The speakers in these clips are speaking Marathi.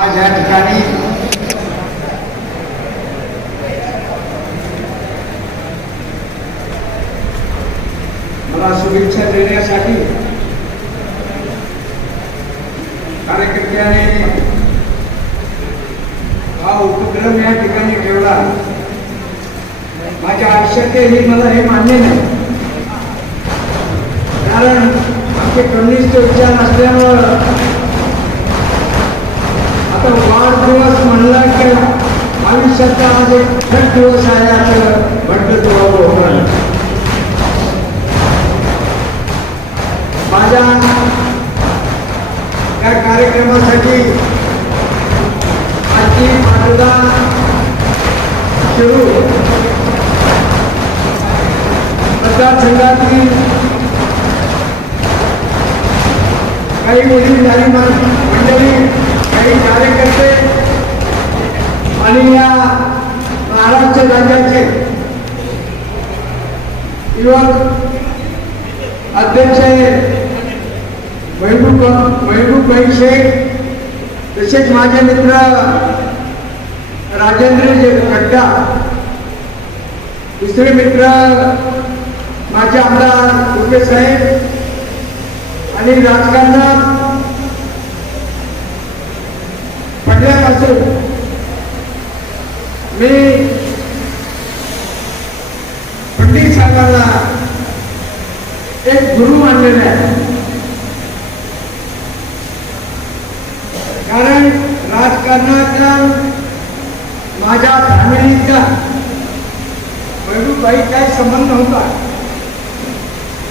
आज या ठिकाणी मला शुभेच्छा देण्यासाठी कार्यकर्त्याने हा उपक्रम या ठिकाणी ठेवला. माझ्या आयुष्यातही मला हे मान्य नाही. कारण आमचे कम्युनिस्ट विचार असल्यामुळं आता वाढदिवस म्हणला की आयुष्याचा आज एक थट दिवस आहे असं म्हटलं तो होणार. माझ्या या कार्यक्रमासाठी आजची मतदान सुरू. मतदारसंघातील काही मुली झाली मंडळी काही कार्यकर्ते आणि या महाराष्ट्र राज्याचे युवक अध्यक्ष महबूब महबूबभाई शेख तसेच माझे मित्र राजेंद्र खड्डा दुसरे मित्र माझे आमदार रुपे साहेब आणि राजकारणात पंडित साहेबांना एक गुरु मानलेले आहे कारण राजकारणाचा संबंध नव्हता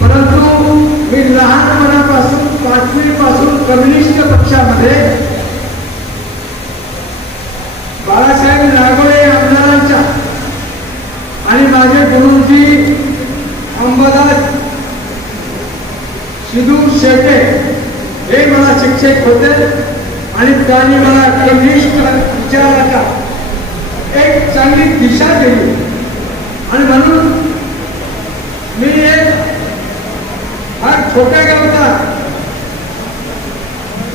परंतु मी लहानपणापासून, पाचवीपासून कम्युनिस्ट पक्षामध्ये साहेब नागोळे आमदारांच्या. आणि माझे गुरुजी अंबादास सिद्धू शेटे हे मला शिक्षक होते आणि त्यांनी मला कम्युनिस्ट विचाराचा एक चांगली दिशा दिली. आणि म्हणून मी एक फार छोट्या गावचा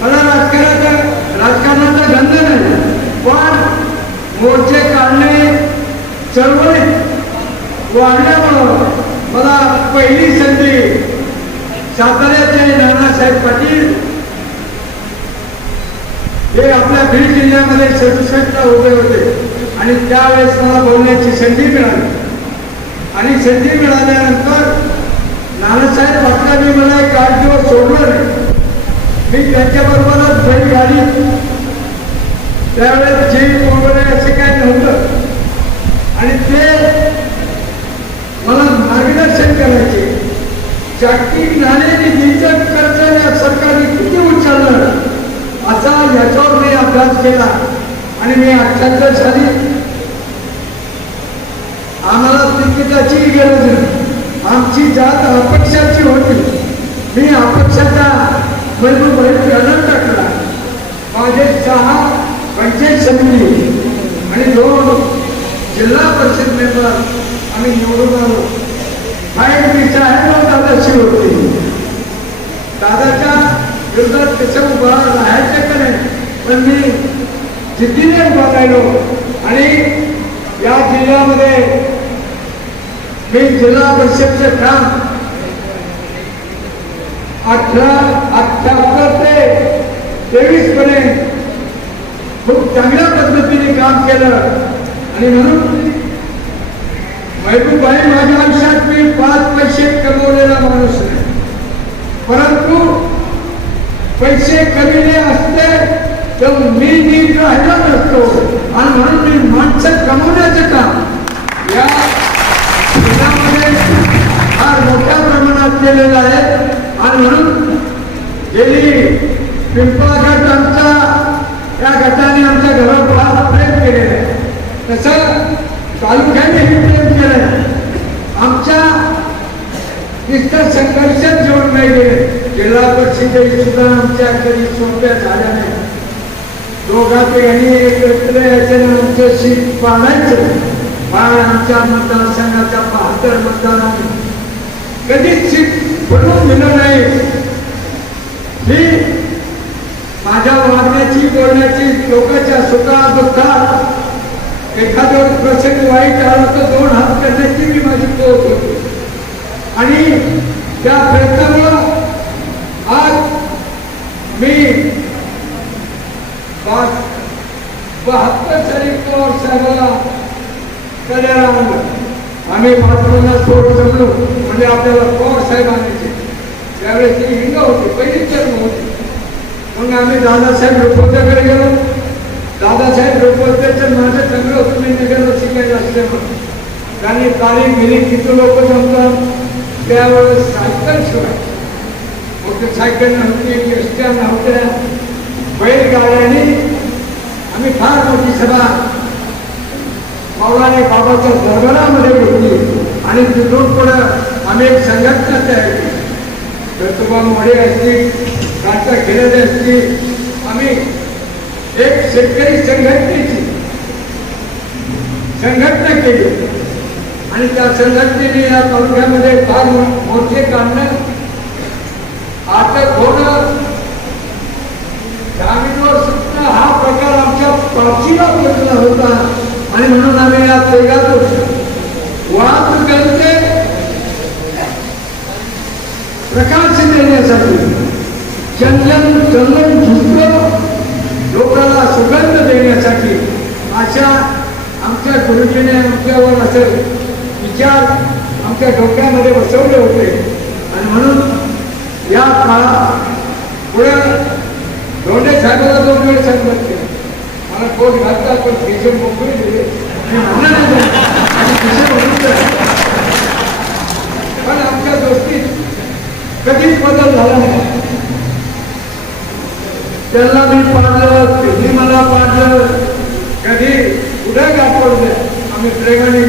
मला राजकारणाचा राजकारणाचा गंध नाही पण चळवळी. वाढल्यामुळं मला पहिली संधी साताऱ्याचे नानासाहेब पाटील. हे आपल्या बीड जिल्ह्यामध्ये सदुसष्टला उभे होते. आणि त्यावेळेस मला बोलण्याची संधी मिळाली. आणि संधी मिळाल्यानंतर नानासाहेब पाटलांनी मला एक आठ दिवस सोडलं नाही. मी त्यांच्याबरोबरच बैलगाडी. त्यावेळेस जीप वगैरे असे काय नव्हतं. आणि ते मला मार्गदर्शन करायचे. जागतिक नाणेनिधीचं खर्च या सरकारने किती उचललं? असा याच्यावर मी अभ्यास केला. आणि मी अठ्याहत्तर साली आम्हाला तिकिटाची गरज आमची जात अपक्षाची होती. मी अपक्षाचा महबूब प्रणव टाकला. माझे सहा पंचायत समिती आणि दोन जिल्हा परिषद मेंबर आम्ही निवडून आलो. हा एक विषय आहे दादाशी होती. दादाच्या विरोधात कसं उभा राहायचे का नाही पण मी जिद्दीने उभा राहिलो. आणि या जिल्ह्यामध्ये मी जिल्हा परिषदचे काम अठरा अठ्याहत्तर ते तेवीस पर्यंत खूप चांगल्या पद्धतीने काम केलं. आणि म्हणून महबूबाई माझ्या आयुष्यात मी पाच पैसे कमवलेला माणूस नाही. परंतु पैसे कमीले असते तर मी नीट राहिला नसतो. आणि म्हणून मी माणसं कमवण्याचं काम या जिल्ह्यामध्ये फार मोठ्या प्रमाणात केलेलं आहे. आणि म्हणून गेली पिंपळा गट आमचा या गटाने आमच्या घरावर फार प्रेम केलेलं आहे तसं तालुक्यानेही प्रेम केलं आमच्या नुसतं संघर्षच जेवण नाही गेले. जिल्हा परिषदे सुद्धा आमच्या कधी सोप्या झाल्या नाही. दोघा तिघांनी एकत्र याच्यानं आमचं शीट पाडायचं. फार आमच्या मतदारसंघाच्या बहात्तर मतदारांनी कधीच शीट बनवून दिलं नाही. ही माझ्या वागण्याची बोलण्याची लोकांच्या सुखा दुःखात एखादं प्रसंग वाईट आला तर दोन हात करण्याची मी माझी पोहोच होती. आणि त्या प्रयत्नामुळं आज मी पाच बहात्तर साली पवार साहेबाला करायला आणलं. आम्ही महात्मांना सोड जमलो. म्हणजे आपल्याला पवार साहेब आणायचे. त्यावेळेस ती हिंग होती पहिलीच जन्म होती. मग आम्ही दादासाहेब रुपवतेकडे गेलो. दादासाहेब रुपवतेचं माझं चांगलं होतं मी नगरला शिकायला असल्यामुळे. कारण काळी गेली किती लोक जमतात. त्यावेळेस सायकल शिवाय. मोटरसायकल नव्हती एसट्या नव्हत्या बैलगाड्याने आम्ही फार मोठी सभा मौलाने बाबाच्या दरबारामध्ये घेतली. आणि तिथून पुढं आम्ही एक संघटना तयार केली. दत्तोबा मोडे असतील राजा खेळत असतील आम्ही एक शेतकरी संघटनेची. संघटना केली. आणि त्या संघटनेने या तालुक्यामध्ये फार मोर्चे काढणं अटक होणं जामीनवर सुटणं हा प्रकार आमच्या पाठीला पोचला होता. आणि म्हणून आम्ही या पेगात वाहतुकीचे प्रकाश देण्यासाठी. चंदन चंदन झुकलं सुगंध देण्यासाठी अशा आमच्या गुरुजीने आमच्यावर असे विचार आमच्या डोक्यामध्ये बसवले होते. आणि म्हणून या काळात पुढे धोंडे साहेबाला दोन वेळ सांगत केलं मला कोट घातला पण खिशे मोकळी दिले. आणि खिशे पण आमच्या दोस्तीत कधीच बदल झाला नाही. त्यांना मी पाडलं त्यांनी मला पाडलं. कधी? पुढे गाठवलं द्या आम्ही प्रेमाने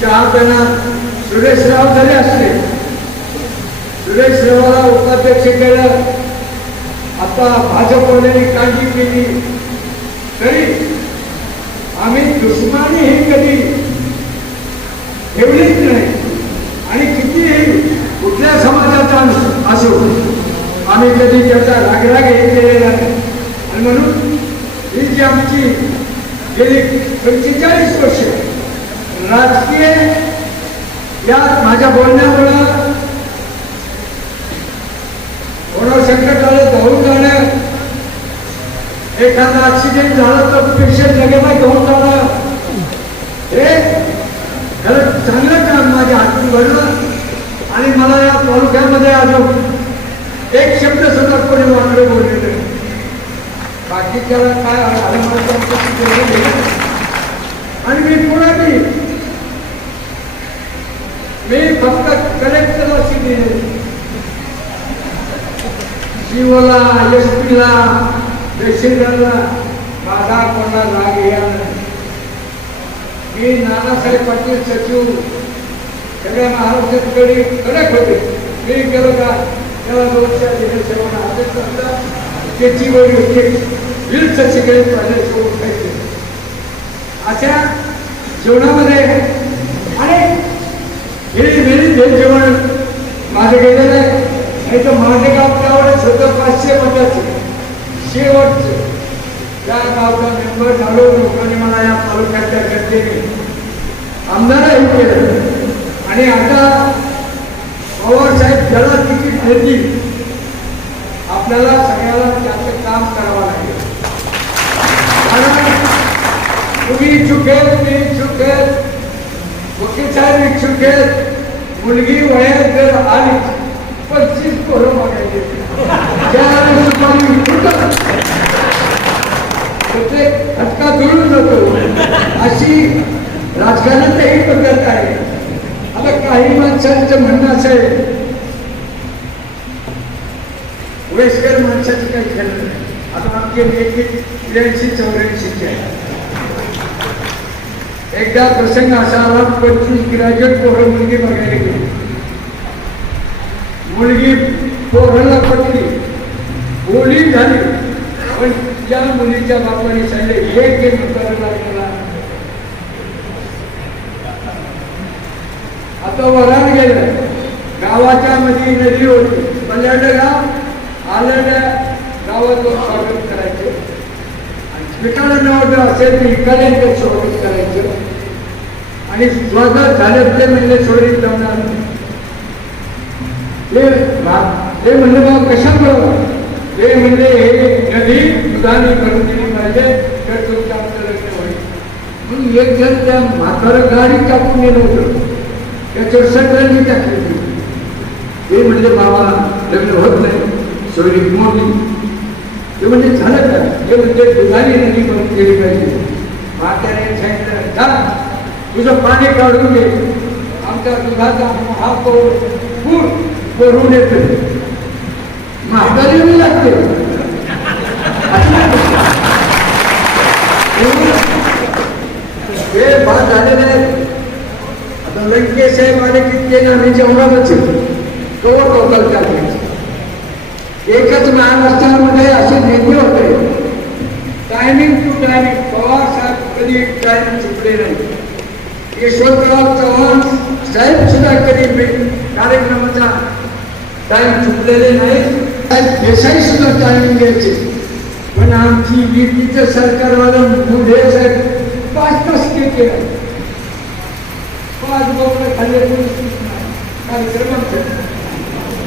चहा सुरेश राव जरी असले. सुरेशरावाला उपाध्यक्ष केलं. आता भाजपवाल्यांनी काळजी केली. तरी आम्ही दुश्मनी ही कधी ठेवलीच नाही. आणि कितीही कुठल्या समाजाचा असो आम्ही कधी त्याचा रागराग हे केलेला नाही आणि म्हणून ही जी आमची गेली पंचेचाळीस वर्ष राजकीय या माझ्या बोलण्यामुळं कोणा संकट आलं धावून जाणं एखादा ऍक्सिडेंट झाला तर पेशंट लगेच धावून जाणं. हे खरं चांगलं काम माझ्या हातून घडलं आणि मला या तालुक्यामध्ये अजून एक शब्द सुद्धा कोणी वाकडे बोलले बाकी त्याला काय आणि मी पुन्हा मी मी फक्त कलेक्टर अशी दिले शिवला एस पीला तहसीलदारला माझा कोणा राग या मी नानासाहेब पाटील सचिव सगळ्या महाराष्ट्राकडे कडक होते. मी गेलो का? तेव्हा दोनच्या जनसेवा आदेश करता त्याची वेळ होते बिल अशा जेवणामध्ये आणि हिरी मिरी जेवण माझं गेलेलं आहे. नाही तर माझे गाव त्यावेळेस होतं पाचशे मताचे शेवटचे. त्या गावचा मेंबर झालो लोकांनी मला या तालुक्याच्या गरजेने आमदारही केलं. आणि आता ज्याला तिकीट देतील आपल्याला सगळ्याला त्याचं काम करावं लागेल. कारण तुम्ही इच्छुक आहेत मी इच्छुक आहेत. वकील साहेब इच्छुक आहेत. मुलगी वयात जर आली पंचवीस पोरं बघायचे. त्यावेळेस तुम्हाला जुळून जातो. अशी राजकारणात ही पद्धत आहे. आता काही माणसांचं म्हणणं असेल काही खरं नाही. आता आमचे लेखी त्र्याऐंशी चौऱ्याऐंशीचे आहे एकदा प्रसंग असा आला पंचवीस ग्रॅज्युएट पोरं मुलगी बघायला गेली. मुलगी पोराला पटली. बोली झाली. पण त्या मुलीच्या बापाने सांगले हे एक करायला लागला आता वरान गेलं. गावाच्या मध्ये नदी होती. पल्ल्याड गाव आलड गावात जाऊन स्वागत करायचं. ठिकाणं निवडलं असेल तर इकडे स्वागत करायचं. आणि स्वागत झालं ते म्हणले सोडीत जमणार ते म्हणले बाबा कशा बरोबर ते म्हणले हे नदी दुधाने करून दिली पाहिजे तर तुमचं आमचं लग्न होईल. म्हणून एक जण त्या म्हातारा गाडी टाकून गेलं होतं. त्याच्यावर सगळ्यांनी टाकली होती. ते म्हणले बाबा लग्न होत नाही. सोयरी मोठी ते म्हणजे झालं का ते म्हणजे दुधाने नदी भरून गेली पाहिजे म्हातारे सांगितलं जा। तुझं पाणी काढून घे आमच्या दुधाचा हा पूर भरून येतो म्हातारी लागते हे। बाद झालेलं आहे आता लंकेश साहेब आले की ते आम्ही जेवणारच कवर लोकल टाकायचे एकच महाराष्ट्रामध्ये काही चुकले नाही यशवंतराव चव्हाण साहेब सुद्धा कधी कार्यक्रमाचा टाईम चुकलेले नाही. देसाई सुद्धा टाईम घ्यायचे. पण आमची युतीचं सरकारवालं मुले साहेब पाच तास के केलं पाच बोकडं खाल्ले कार्यक्रमाचं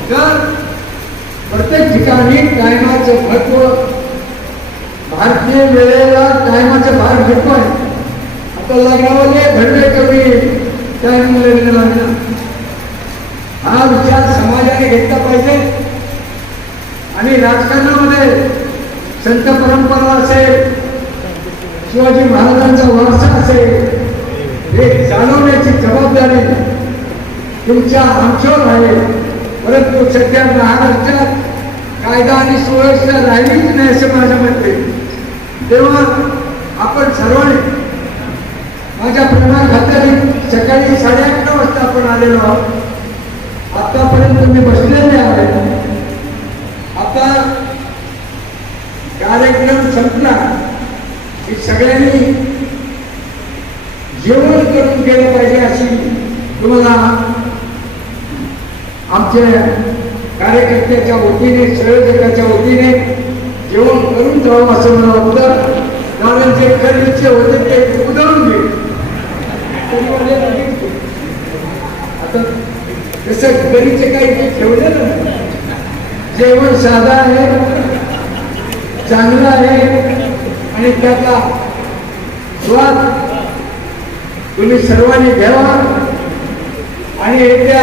तर प्रत्येक ठिकाणी टायमाचं महत्त्व भारतीय वेळेला टायमाचं भार भेटतो आहे. आता लग्नावाले घडले कमी. त्यामुळे लग्न हा विचार समाजाने घेतला पाहिजे. आणि राजकारणामध्ये संत परंपरा असेल शिवाजी महाराजांचा वारसा असेल हे जाणवण्याची जबाबदारी तुमच्या आमच्यावर आहे. परंतु सध्या महाराष्ट्रात कायदा आणि सुव्यवस्था राहिलीच नाही असे माझ्या मते. तेव्हा आपण सर्वांनी माझ्या प्रेमा खात्याने सकाळी साडे अकरा वाजता आपण आलेलो आहोत. आतापर्यंत मी बसलेले आहे आता कार्यक्रम संपला. की सगळ्यांनी जेवण करून गेलं पाहिजे अशी तुम्हाला आमच्या कार्यकर्त्याच्या वतीने संयोजकाच्या वतीने जेवण करून जावं असं मला वाटतं. कारण जे खरेदीचे होते ते उधळून गेले तरी मला लगेच गेले. आता तसं घरीचे काही ते ठेवले ना. जेवण साधा आहे चांगलं आहे आणि त्याचा स्वाद तुम्ही सर्वांनी घ्यावा. आणि येत्या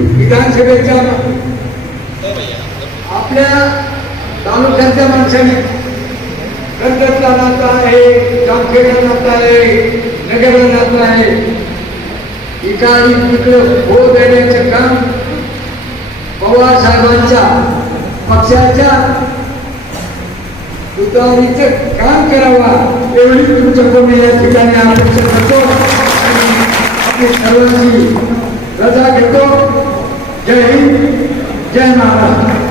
विधानसभेच्या आपल्या तालुक्याच्या माणसाने कर्जतला नाता आहे जामखेडला नाता आहे नगरला नाता आहे. इकाळी तिकडं हो देण्याचं काम पवार साहेबांच्या पक्षाच्या तुतारीचं काम करावा. एवढी तुमचं तुमच्याकडून या ठिकाणी अपेक्षा करतो. आणि आपली सर्वांची रजा घेतो. जय हिंद जय महाराष्ट्र.